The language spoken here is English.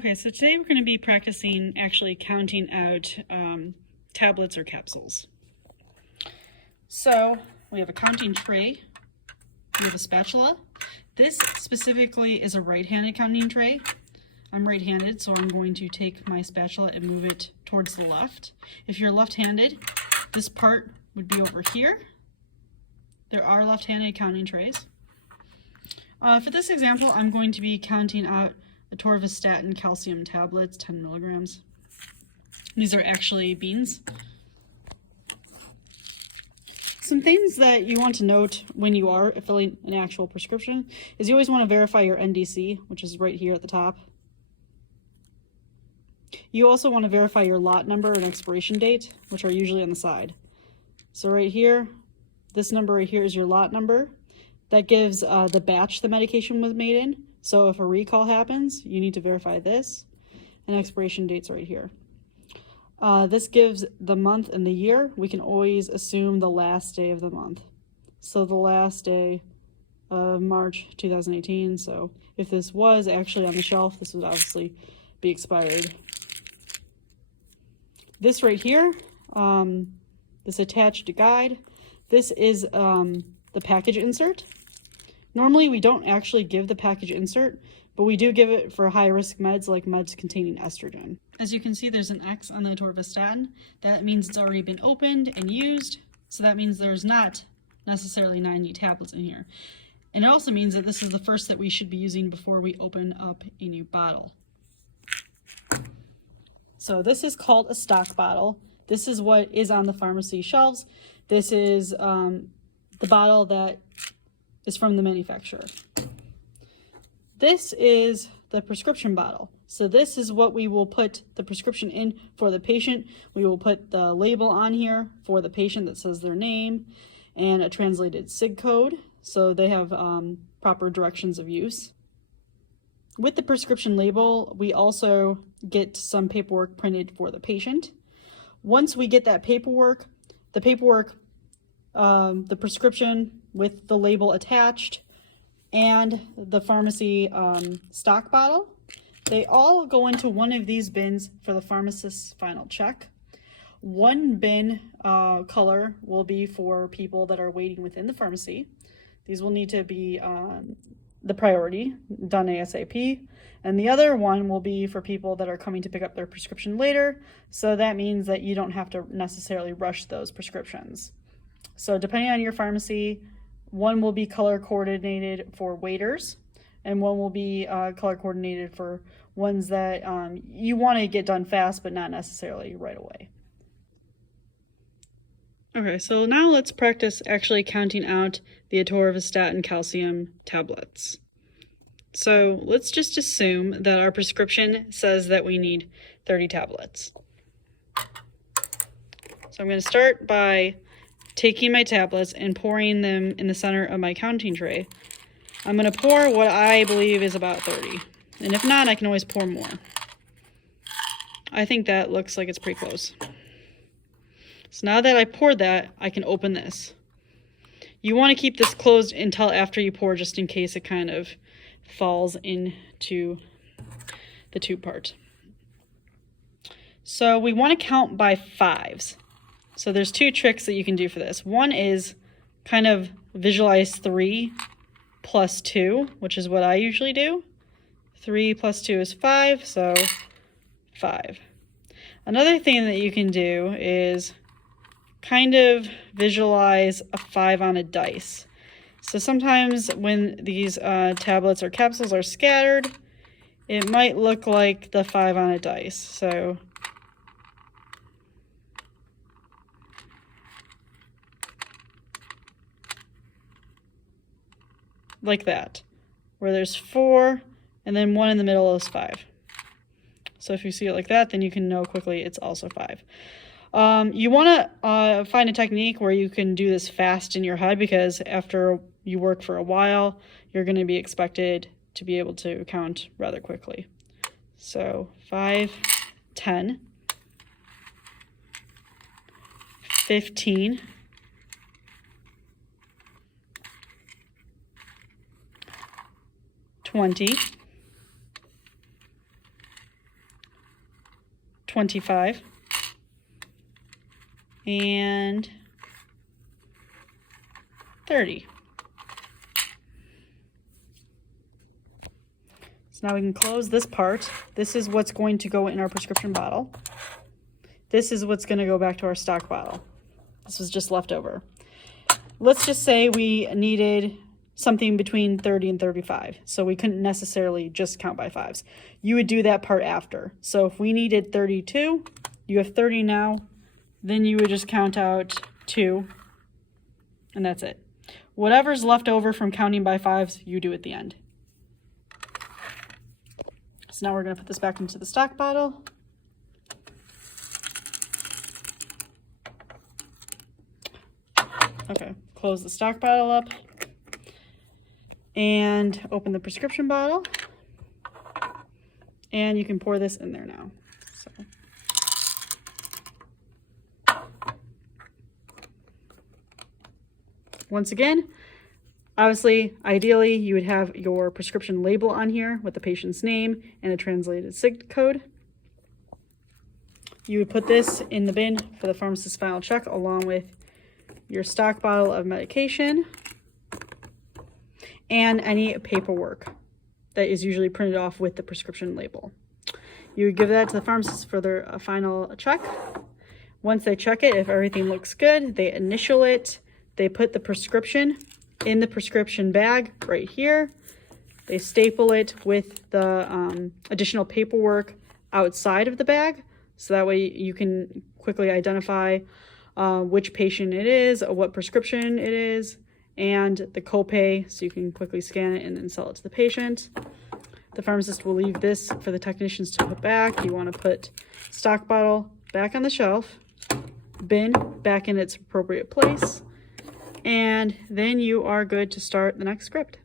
Okay, so today we're going to be practicing actually counting out tablets or capsules. So we have a counting tray, we have a spatula. This specifically is a right-handed counting tray. I'm right-handed, so I'm going to take my spatula and move it towards the left. If you're left-handed, this part would be over here. There are left-handed counting trays. For this example, I'm going to be counting out atorvastatin calcium tablets, 10 milligrams. These are actually beans. Some things that you want to note when you are filling an actual prescription is you always want to verify your NDC, which is right here at the top. You also want to verify your lot number and expiration date, which are usually on the side. So right here, this number right here is your lot number. That gives the batch the medication was made in. So if a recall happens, you need to verify this, and expiration date's right here. This gives the month and the year. We can always assume the last day of the month. So the last day of March 2018. So if this was actually on the shelf, this would obviously be expired. This right here, this attached guide, this is the package insert. Normally, we don't actually give the package insert, but we do give it for high-risk meds like meds containing estrogen. As you can see, there's an X on the atorvastatin. That means it's already been opened and used, so that means there's not necessarily 90 tablets in here. And it also means that this is the first that we should be using before we open up a new bottle. So this is called a stock bottle. This is what is on the pharmacy shelves. This is the bottle that is from the manufacturer. This is the prescription bottle. So this is what we will put the prescription in for the patient. We will put the label on here for the patient that says their name and a translated SIG code, so they have proper directions of use. With the prescription label, we also get some paperwork printed for the patient. Once we get that paperwork, the prescription with the label attached, and the pharmacy stock bottle, they all go into one of these bins for the pharmacist's final check. One bin color will be for people that are waiting within the pharmacy. These will need to be the priority, done ASAP. And the other one will be for people that are coming to pick up their prescription later. So that means that you don't have to necessarily rush those prescriptions. So depending on your pharmacy, one will be color coordinated for waiters, and one will be color coordinated for ones that you want to get done fast, but not necessarily right away. Okay, so now let's practice actually counting out the atorvastatin calcium tablets. So let's just assume that our prescription says that we need 30 tablets. So I'm going to start by taking my tablets and pouring them in the center of my counting tray. I'm going to pour what I believe is about 30. And if not, I can always pour more. I think that looks like it's pretty close. So now that I poured that, I can open this. You want to keep this closed until after you pour, just in case it kind of falls into the tube part. So we want to count by fives. So there's two tricks that you can do for this. One is kind of visualize 3 plus 2, which is what I usually do. 3 plus 2 is 5, so 5. Another thing that you can do is kind of visualize a 5 on a dice. So sometimes when these tablets or capsules are scattered, it might look like the 5 on a dice. So like that, where there's 4 and then 1 in the middle is 5. So if you see it like that, then you can know quickly it's also 5. You want to find a technique where you can do this fast in your head, because after you work for a while, you're going to be expected to be able to count rather quickly. So 5, 10, 15, 20, 25, and 30. So now we can close this part. This is what's going to go in our prescription bottle. This is what's going to go back to our stock bottle. This was just left over. Let's just say we needed something between 30 and 35. So we couldn't necessarily just count by fives. You would do that part after. So if we needed 32, you have 30 now, then you would just count out 2, and that's it. Whatever's left over from counting by fives, you do at the end. So now we're going to put this back into the stock bottle. Okay, close the stock bottle up and open the prescription bottle, and you can pour this in there now. So. Once again, obviously, ideally, you would have your prescription label on here with the patient's name and a translated SIG code. You would put this in the bin for the pharmacist's final check along with your stock bottle of medication and any paperwork that is usually printed off with the prescription label. You would give that to the pharmacist for their final check. Once they check it, if everything looks good, they initial it. They put the prescription in the prescription bag right here. They staple it with the additional paperwork outside of the bag, so that way you can quickly identify which patient it is, or what prescription it is, and the copay, so you can quickly scan it and then sell it to the patient. The pharmacist will leave this for the technicians to put back. You want to put stock bottle back on the shelf, bin back in its appropriate place, and then you are good to start the next script.